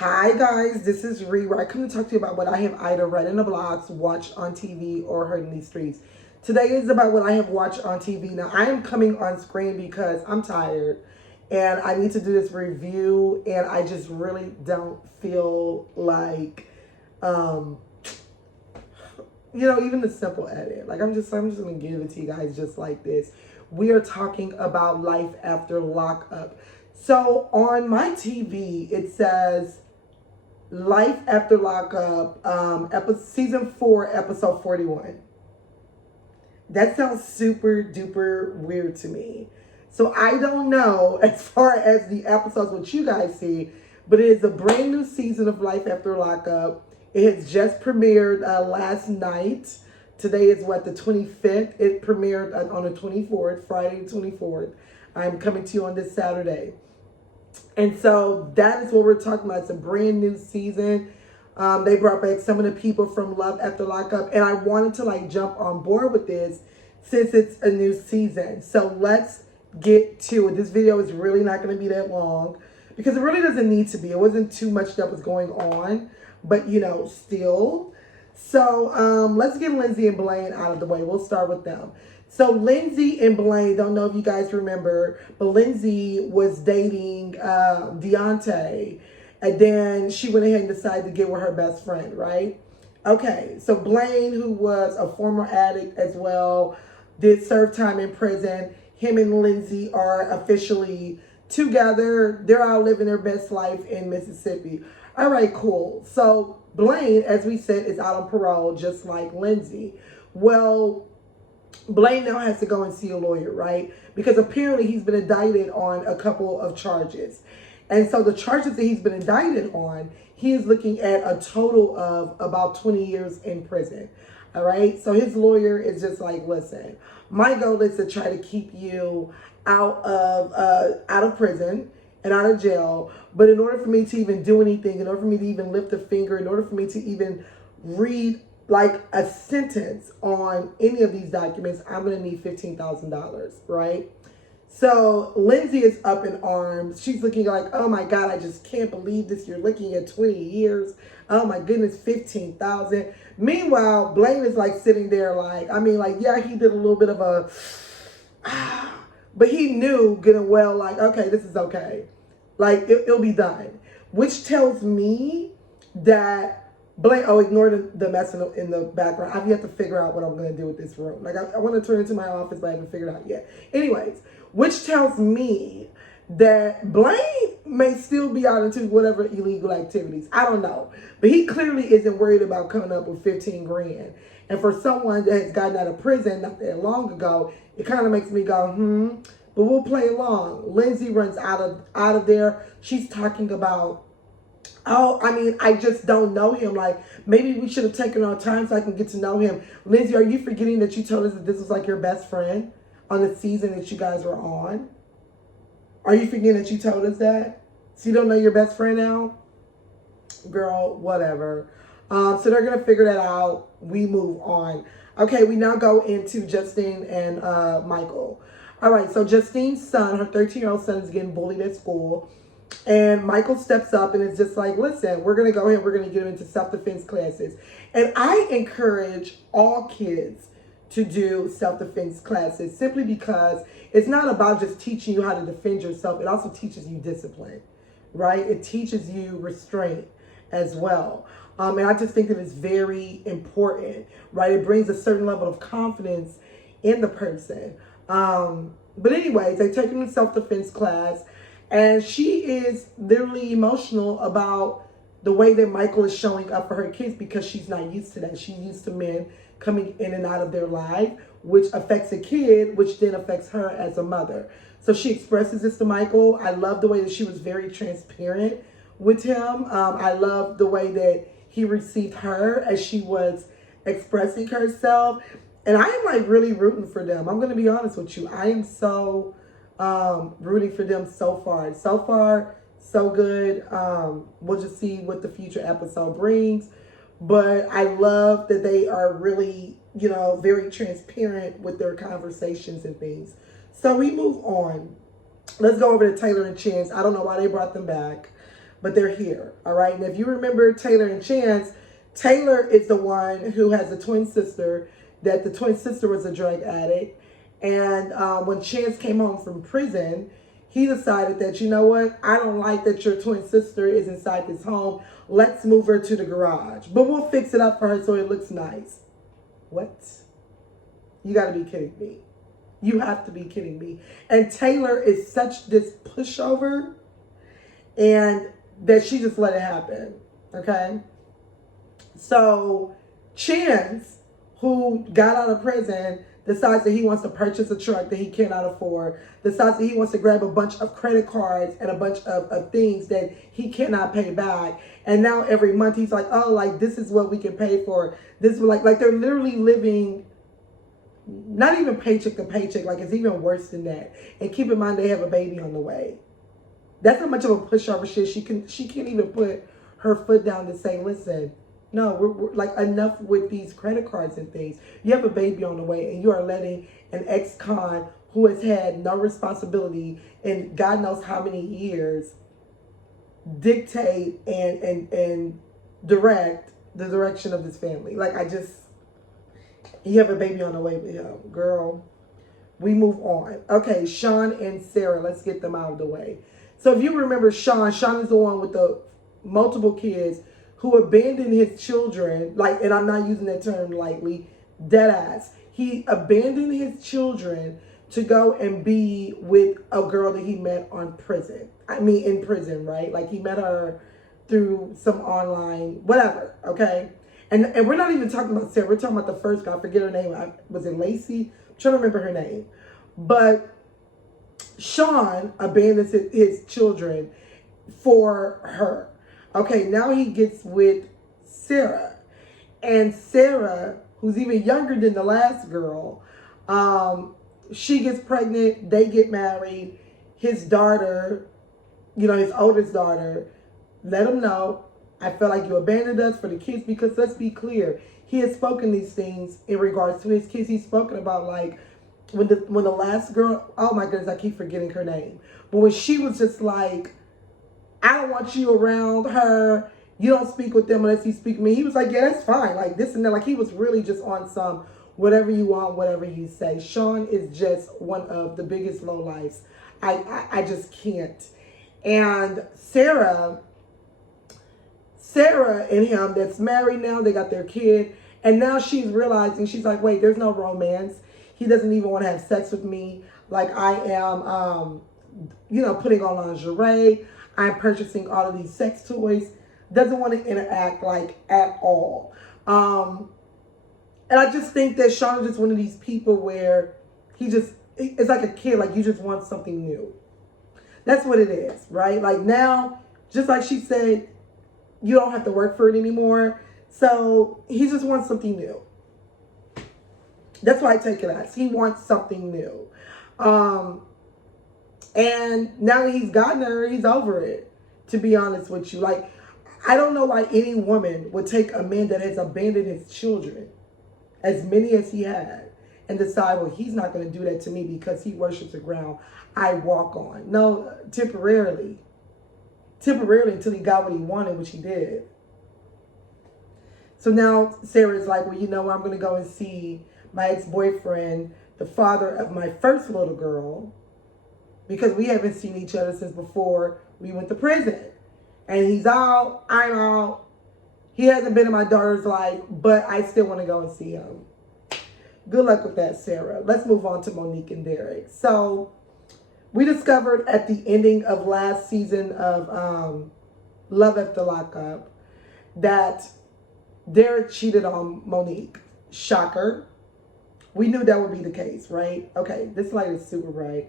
Hi guys, this is Ree, where I come to talk to you about what I have either read in the blogs, watched on TV, or heard in these streets. Today is about what I have watched on TV. Now I am coming on screen because I'm tired and I need to do this review, and I just really don't feel like um even the simple edit. Like I'm just gonna give it to you guys just like this. We are talking about life after lockup. So on my TV it says Life After Lockup, season 4, episode 41. That sounds super duper weird to me. So I don't know as far as the episodes what you guys see, but it is a brand new season of Life After Lockup. It has just premiered last night. Today is what, the 25th? It premiered on the 24th, Friday the 24th. I'm coming to you on this Saturday. And so that is what we're talking about. It's a brand new season. They brought back some of the people from Love After Lockup. And I wanted to jump on board with this since it's a new season. So let's get to it. This video is really not going to be that long because it really doesn't need to be. It wasn't too much that was going on, but still. So let's get Lindsay and Blaine out of the way. We'll start with them. So Lindsay and Blaine, don't know if you guys remember, but Lindsay was dating Deontay, and then she went ahead and decided to get with her best friend, right? Okay, so Blaine, who was a former addict as well, did serve time in prison. Him and Lindsay are officially together. They're out living their best life in Mississippi. All right, cool. So Blaine, as we said, is out on parole, just like Lindsay. Well, Blaine now has to go and see a lawyer, right? Because apparently he's been indicted on a couple of charges. And so the charges that he's been indicted on, he is looking at a total of about 20 years in prison. All right. So his lawyer is just like, listen, my goal is to try to keep you out of prison and out of jail. But in order for me to even do anything, in order for me to even lift a finger, in order for me to even read like a sentence on any of these documents, I'm going to need $15,000, right? So Lindsay is up in arms. She's looking like, oh my God, I just can't believe this. You're looking at 20 years. Oh my goodness, 15,000. Meanwhile, Blaine is like sitting there yeah, he did a little bit of a, but he knew getting well, like, okay, this is okay. Like, it'll be done. Which tells me that Blaine, ignore the mess in the background. I've yet to figure out what I'm going to do with this room. Like, I want to turn it into my office, but I haven't figured it out yet. Anyways, which tells me that Blaine may still be out into whatever illegal activities. I don't know. But he clearly isn't worried about coming up with 15 grand. And for someone that has gotten out of prison not that long ago, it kind of makes me go, But we'll play along. Lindsay runs out of there. She's talking about, oh, I mean, I just don't know him. Like, maybe we should have taken our time so I can get to know him. Lindsay, are you forgetting that you told us that this was like your best friend on the season that you guys were on? Are you forgetting that you told us that? So you don't know your best friend now? Girl, whatever. So they're going to figure that out. We move on. Okay, we now go into Justine and Michael. All right, so Justine's son, her 13-year-old son, is getting bullied at school. And Michael steps up and is just like, listen, we're going to go ahead, we're going to get him into self-defense classes. And I encourage all kids to do self-defense classes simply because it's not about just teaching you how to defend yourself. It also teaches you discipline, right? It teaches you restraint as well. And I just think that it's very important, right? It brings a certain level of confidence in the person. But anyways, they take him to self-defense class. And she is literally emotional about the way that Michael is showing up for her kids because she's not used to that. She's used to men coming in and out of their life, which affects a kid, which then affects her as a mother. So she expresses this to Michael. I love the way that she was very transparent with him. I love the way that he received her as she was expressing herself. And I am like really rooting for them. I'm going to be honest with you. I am so rooting for them so far. So far, so good. We'll just see what the future episode brings. But I love that they are really, very transparent with their conversations and things. So we move on. Let's go over to Taylor and Chance. I don't know why they brought them back. but they're here. All right. And if you remember Taylor and Chance, Taylor is the one who has a twin sister, that the twin sister was a drug addict. And when Chance came home from prison, he decided that, you know what, I don't like that your twin sister is inside this home. Let's move her to the garage. But we'll fix it up for her so it looks nice. What? You got to be kidding me. You have to be kidding me. And Taylor is such this pushover, and that she just let it happen. Okay? So Chance, who got out of prison, decides that he wants to purchase a truck that he cannot afford, decides that he wants to grab a bunch of credit cards and a bunch of things that he cannot pay back. And now every month he's like, oh, like, this is what we can pay for. This is like they're literally living not even paycheck to paycheck, like it's even worse than that. And keep in mind, they have a baby on the way. That's how much of a pushover she can't even put her foot down to say, listen, no, we're like, enough with these credit cards and things. You have a baby on the way, and you are letting an ex-con who has had no responsibility in God knows how many years dictate and direct the direction of this family. Like, you have a baby on the way, but girl, we move on. Okay, Sean and Sarah, let's get them out of the way. So if you remember Sean is the one with the multiple kids who abandoned his children, like, and I'm not using that term lightly, dead ass. He abandoned his children to go and be with a girl that he met in prison, right? Like, he met her through some online, whatever, okay? And we're not even talking about Sarah. We're talking about the first guy. I forget her name. Was it Lacey? I'm trying to remember her name. But Sean abandons his children for her. Okay, now he gets with Sarah. And Sarah, who's even younger than the last girl, she gets pregnant. They get married. His daughter, his oldest daughter, let him know, I feel like you abandoned us for the kids, because let's be clear, he has spoken these things in regards to his kids. He's spoken about, like, when the last girl, oh my goodness, I keep forgetting her name. But when she was just like, I don't want you around her. You don't speak with them unless you speak with me. He was like, yeah, that's fine. Like, this and that. Like, he was really just on some whatever you want, whatever you say. Sean is just one of the biggest lowlifes. I just can't. And Sarah and him, that's married now, they got their kid, and now she's realizing, she's like, wait, there's no romance. He doesn't even want to have sex with me. Like, I am, putting on lingerie. I'm purchasing all of these sex toys. Doesn't want to interact, like, at all. And I just think that Sean is just one of these people where it's like a kid, like, you just want something new. That's what it is, right? Like, now, just like she said, you don't have to work for it anymore. So he just wants something new. That's why I take it as. He wants something new. And now that he's gotten her, he's over it, to be honest with you. Like, I don't know why any woman would take a man that has abandoned his children, as many as he had, and decide, well, he's not going to do that to me because he worships the ground I walk on. No, temporarily until he got what he wanted, which he did. So now Sarah's like, well, you know what? I'm going to go and see my ex-boyfriend, the father of my first little girl, because we haven't seen each other since before we went to prison. And he's out, I'm out. He hasn't been in my daughter's life, but I still want to go and see him. Good luck with that, Sarah. Let's move on to Monique and Derek. So we discovered at the ending of last season of Love After Lockup that Derek cheated on Monique. Shocker. We knew that would be the case, right? Okay, this light is super bright.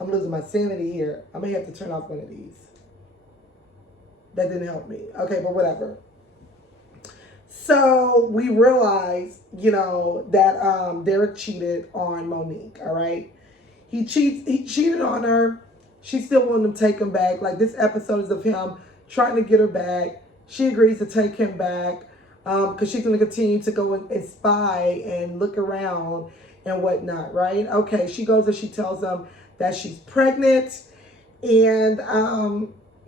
I'm losing my sanity here. I may have to turn off one of these. That didn't help me. Okay, but whatever. So we realized, that Derek cheated on Monique, all right? He cheated on her. She still wanted to take him back. Like, this episode is of him trying to get her back. She agrees to take him back because she's going to continue to go and spy and look around and whatnot, right? Okay, she goes and she tells him that she's pregnant. And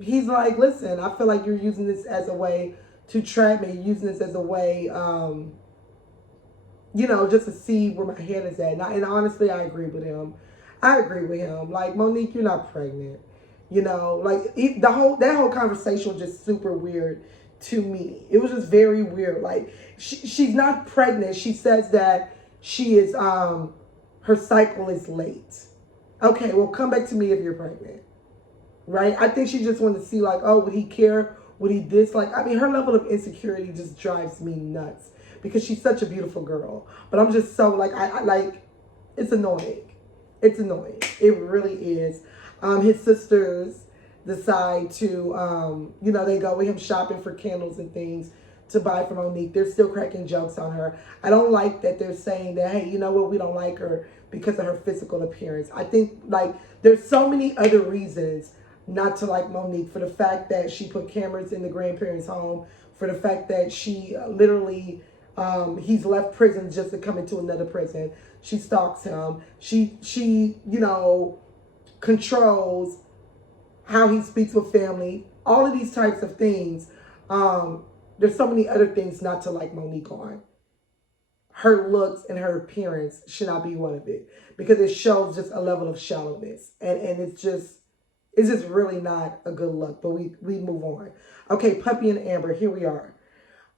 he's like, listen, I feel like you're using this as a way to trap me, using this as a way, just to see where my head is at. And honestly, I agree with him. I agree with him. Like, Monique, you're not pregnant. Like that whole conversation was just super weird to me. It was just very weird. Like, she's not pregnant. She says that she is, her cycle is late. Okay, well, come back to me if you're pregnant. Right? I think she just wanted to see, like, oh, would he care? Would he dislike? I mean, her level of insecurity just drives me nuts because she's such a beautiful girl. But I'm just so, like, I like, it's annoying. It's annoying. It really is. His sisters decide to, they go with him shopping for candles and things to buy for Monique. They're still cracking jokes on her. I don't like that they're saying that, hey, you know what, we don't like her because of her physical appearance. I think, like, there's so many other reasons not to like Monique, for the fact that she put cameras in the grandparents' home, for the fact that she literally, he's left prison just to come into another prison. She stalks him. She controls how he speaks with family. All of these types of things. There's so many other things not to like Monique on. Her looks and her appearance should not be one of it, because it shows just a level of shallowness, and it's just really not a good look. But we move on. Okay, Puppy and Amber. Here we are.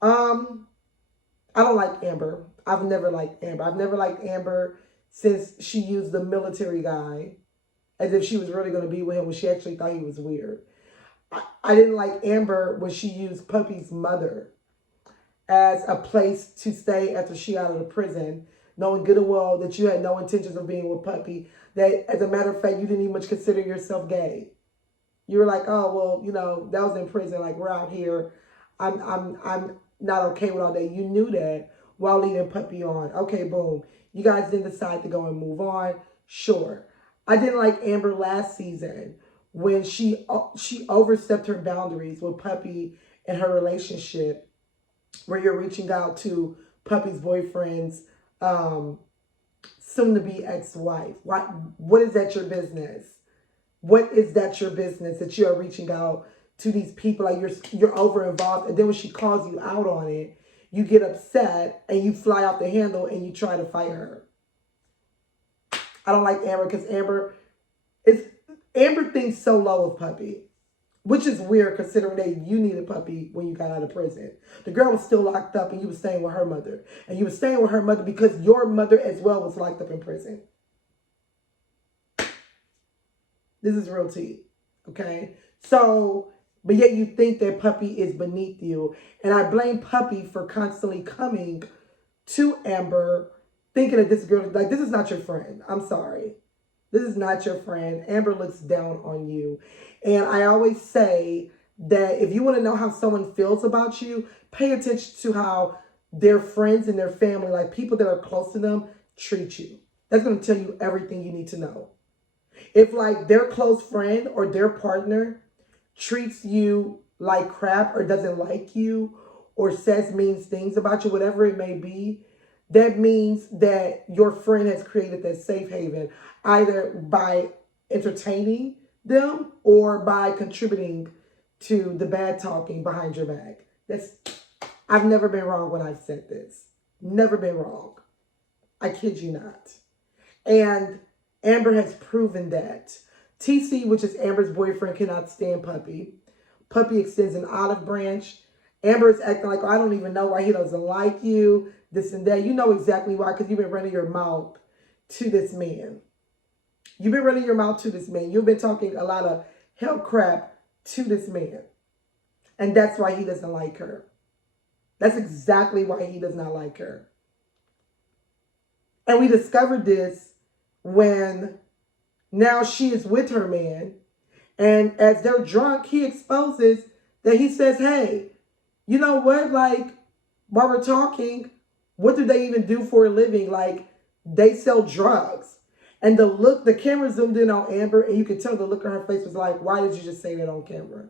I don't like Amber. I've never liked Amber. I've never liked Amber since she used the military guy as if she was really going to be with him when she actually thought he was weird. I didn't like Amber when she used Puppy's mother as a place to stay after she got out of prison, knowing good and well that you had no intentions of being with Puppy, that as a matter of fact, you didn't even much consider yourself gay. You were like, oh, well, that was in prison. Like, we're out here. I'm not okay with all that. You knew that while leading Puppy on. Okay, boom. You guys didn't decide to go and move on. Sure. I didn't like Amber last season when she overstepped her boundaries with Puppy and her relationship, where you're reaching out to Puppy's boyfriend's soon-to-be ex-wife. What is that your business? What is that your business that you are reaching out to these people? Like, you're over involved, and then when she calls you out on it, you get upset and you fly off the handle and you try to fight her. I don't like Amber because Amber thinks so low of Puppy, which is weird considering that you needed Puppy when you got out of prison. The girl was still locked up and you were staying with her mother. And you were staying with her mother because your mother as well was locked up in prison. This is real tea, okay? So, but yet you think that Puppy is beneath you. And I blame Puppy for constantly coming to Amber thinking that this girl, like, this is not your friend. I'm sorry. This is not your friend. Amber looks down on you. And I always say that if you want to know how someone feels about you, pay attention to how their friends and their family, like people that are close to them, treat you. That's going to tell you everything you need to know. If, like, their close friend or their partner treats you like crap or doesn't like you or says mean things about you, whatever it may be, that means that your friend has created that safe haven, either by entertaining them or by contributing to the bad talking behind your back. I've never been wrong when I've said this. Never been wrong. I kid you not. And Amber has proven that. TC, which is Amber's boyfriend, cannot stand Puppy. Puppy extends an olive branch. Amber is acting like, oh, I don't even know why he doesn't like you, this and that. You know exactly why, because you've been running your mouth to this man. You've been running your mouth to this man. You've been talking a lot of hell crap to this man. And that's why he doesn't like her. That's exactly why he does not like her. And we discovered this when now she is with her man. And as they're drunk, he exposes that he says, hey, you know what? Like, while we're talking, what do they even do for a living? Like, they sell drugs. And the camera zoomed in on Amber, and you could tell the look on her face was like, why did you just say that on camera?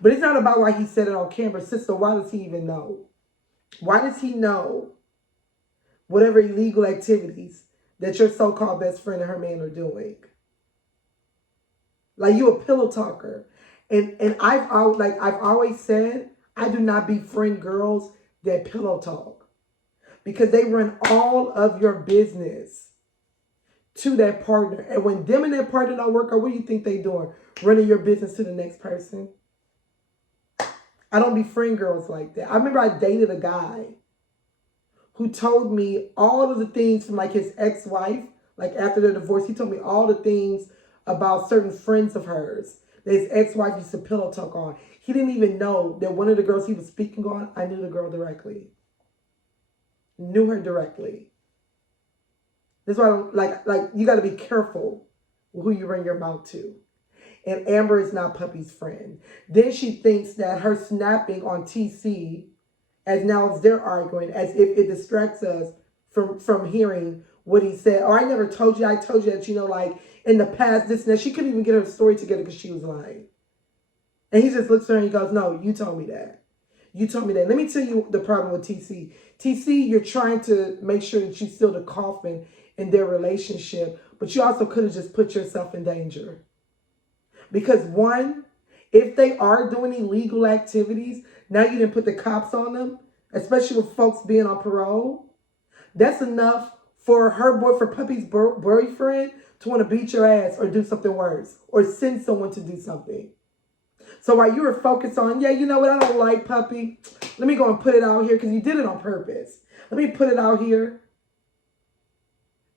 But it's not about why he said it on camera. Sister, why does he even know? Why does he know whatever illegal activities that your so-called best friend and her man are doing? Like, you a pillow talker. And I've always said, I do not befriend girls that pillow talk, because they run all of your business to that partner. And when them and that partner don't work out, what do you think they doing? Running your business to the next person. I don't befriend girls like that. I remember I dated a guy who told me all of the things from like his ex-wife, like after their divorce. He told me all the things about certain friends of hers that his ex-wife used to pillow talk on. He didn't even know that one of the girls he was speaking on, I knew the girl directly. Knew her directly. That's why I don't, like you got to be careful who you bring your mouth to. And Amber is not Puppy's friend. Then she thinks that her snapping on TC, as now it's their arguing, as if it distracts us from hearing what he said. Or I never told you. I told you that, you know, like in the past, this and that. She couldn't even get her story together because she was lying. And he just looks at her and he goes, no, you told me that. You told me that. Let me tell you the problem with TC. TC, you're trying to make sure that you seal the coffin in their relationship, but you also could have just put yourself in danger. Because one, if they are doing illegal activities, now you didn't put the cops on them, especially with folks being on parole. That's enough for Puppy's boyfriend to want to beat your ass or do something worse or send someone to do something. So while you were focused on, yeah, you know what, I don't like Puppy. Let me go and put it out here because you did it on purpose. Let me put it out here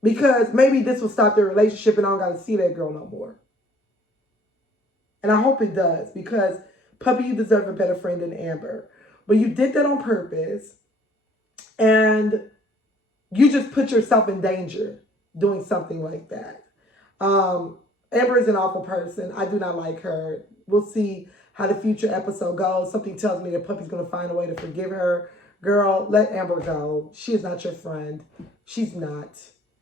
because maybe this will stop their relationship and I don't got to see that girl no more. And I hope it does, because Puppy, you deserve a better friend than Amber. But you did that on purpose. And you just put yourself in danger doing something like that. Amber is an awful person. I do not like her. We'll see how the future episode goes. Something tells me that Puppy's going to find a way to forgive her. Girl, let Amber go. She is not your friend. She's not.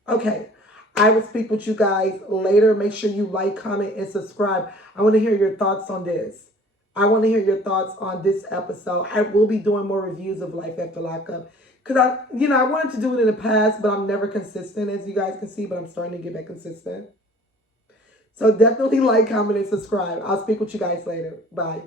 Okay. I will speak with you guys later. Make sure you like, comment, and subscribe. I want to hear your thoughts on this. I want to hear your thoughts on this episode. I will be doing more reviews of Life After Lockup. Because I wanted to do it in the past, but I'm never consistent, as you guys can see, but I'm starting to get back consistent. So definitely like, comment, and subscribe. I'll speak with you guys later. Bye.